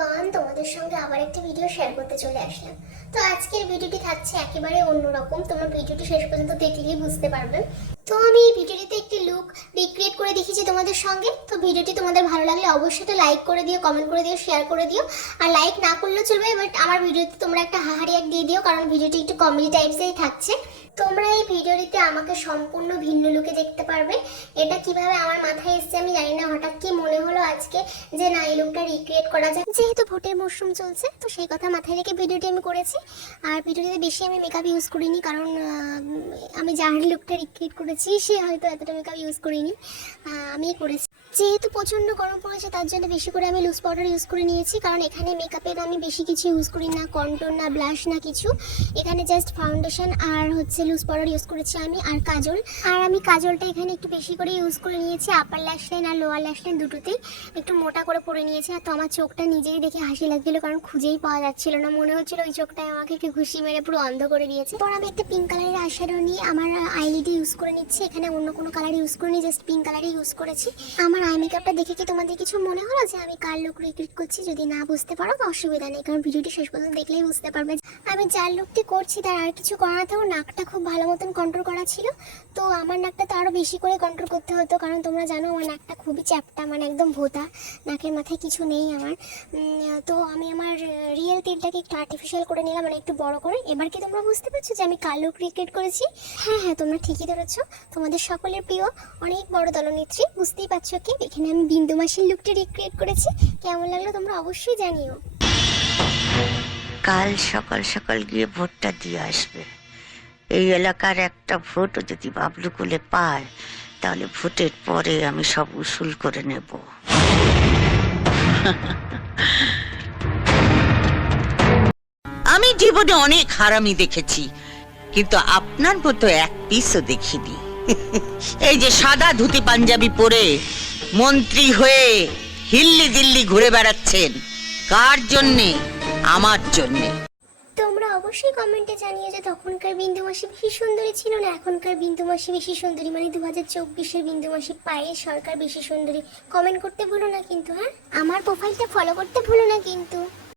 Everyone, তোমাদের সঙ্গে আবার একটা ভিডিও শেয়ার করতে চলে আসলাম। তো আজকের ভিডিওটি থাকছে একেবারে অন্যরকম, তোমরা ভিডিওটি শেষ পর্যন্ত দেখলেই বুঝতে পারবে। তো আমি এই ভিডিওটিতে একটি লুক রিক্রিয়েট করে দেখিয়েছি তোমাদের সঙ্গে। তো ভিডিওটি তোমাদের ভালো লাগলে অবশ্যই তো লাইক করে দিও, কমেন্ট করে দিও, শেয়ার করে দিও। আর লাইক না করলেও চলবে, বাট আমার ভিডিওতে তোমরা একটা হাহারি এক দিয়ে দিও, কারণ ভিডিওটি একটু কমেডি টাইপসেই থাকছে। তোমরা এই ভিডিওটিতে আমাকে সম্পূর্ণ ভিন্ন লুকে দেখতে পারবে। এটা কিভাবে আমার মাথায় এসেছে আমি জানি না, হঠাৎ কি মনে হলো আজকে যে না এই লুকটা রিক্রিয়েট করা যায়। যেহেতু ভোটের মরশুম চলছে, তো সেই কথা মাথায় রেখে ভিডিওটি আমি করেছি। আর ভিডিওটিতে বেশি আমি মেকআপ ইউজ করিনি, কারণ আমি যার লুকটা রিক্রিয়েট করেছি সে হয়তো এতটা মেকআপ ইউজ করিনি, আমি করেছি। যেহেতু প্রচণ্ড গরম পড়েছে তার জন্য বেশি করে আমি লুজ পাউডার ইউজ করে নিয়েছি, কারণ এখানে মেকআপের আমি বেশি কিছু ইউজ করি না, কন্ট্রোল না, ব্লাশ না কিছু। এখানে জাস্ট ফাউন্ডেশন আর হচ্ছে লুজ পাউডার ইউজ করেছি আমি, আর কাজল। আর আমি কাজলটা এখানে একটু বেশি করে ইউজ করে নিয়েছি, আপার ল্যাশ লাইন আর লোয়ার ল্যাশ লাইন দুটোতেই একটু মোটা করে পরে নিয়েছি। আর তো আমার চোখটা নিজেই দেখে হাসি লাগছিল, কারণ খুঁজেই পাওয়া যাচ্ছিল না, মনে হচ্ছিল ওই চোখটায় আমাকে একটু ঘুষি মেরে পুরো অন্ধ করে দিয়েছে। পর আমি একটা পিঙ্ক কালারের আইশ্যাডো নিয়ে আমার আইলিডে ইউজ করে নিচ্ছি। এখানে অন্য কোনো কালার ইউজ করিনি, জাস্ট পিঙ্ক কালারই ইউজ করেছি। আমার আই মেকআপটা দেখে কি তোমাদের কিছু মনে হলো যে আমি কার লুক রিক্রিয়েট করছি? যদি না বুঝতে পারো তো অসুবিধা নেই, কারণ ভিডিওটি শেষ পর্যন্ত দেখলেই বুঝতে পারবে। আমি যার লুকটি করছি তার আর কিছু করা না থাকলেও নাকটা খুব ভালো মতন কন্ট্রোল করা ছিল, তো আমার নাকটা তো আরও বেশি করে কন্ট্রোল করতে হতো, কারণ তোমরা জানো আমার নাকটা খুবই চ্যাপ্টা, মানে একদম ভোতা, নাকের মাথায় কিছু নেই আমার। তো আমি আমার রিয়েল তেলটাকে একটু আর্টিফিশিয়াল করে নিলাম, মানে একটু বড় করে। এবার কি তোমরা বুঝতে পারছো যে আমি কার লুক রিক্রিয়েট করেছি? হ্যাঁ হ্যাঁ, তোমরা ঠিকই ধরেছো, তোমাদের সকলের প্রিয় অনেক বড় দলনেত্রী। বুঝতেই পারছো কি, এখানে আমি বিন্দু মাসির লুকটা রিক্রিয়েট করেছি। কেমন লাগলো তোমরা অবশ্যই জানিও। কাল সকাল সকাল গিয়ে ভোটটা দিয়ে আসবে। এই এলাকার একটা ভোটও যদি বাবলু কোলে পায়, তাহলে ভোটের পরে আমি সব উসুল করে নেব। আমি জীবনে অনেক হারামি দেখেছি, কিন্তু আপনার মতো এক পিসও দেখিনি। এই যে সাদা ধুতি পাঞ্জাবি পরে মন্ত্রী হয়ে হিল্লি দিল্লি ঘুরে বেড়াচ্ছেন, কার জন্যে? আমার জন্যে। তোমরা অবশ্যই কমেন্টে জানিয়ে যে তখনকার বিন্দু মাসি বেশি সুন্দরী ছিল না এখনকার বিন্দু মাসি বেশি সুন্দরী, মানে 2024-এর বিন্দু মাসি পায়েল সরকার বেশি সুন্দরী। কমেন্ট করতে ভুলো না কিন্তু, হ্যাঁ আমার প্রোফাইলটা ফলো করতে ভুলো না কিন্তু।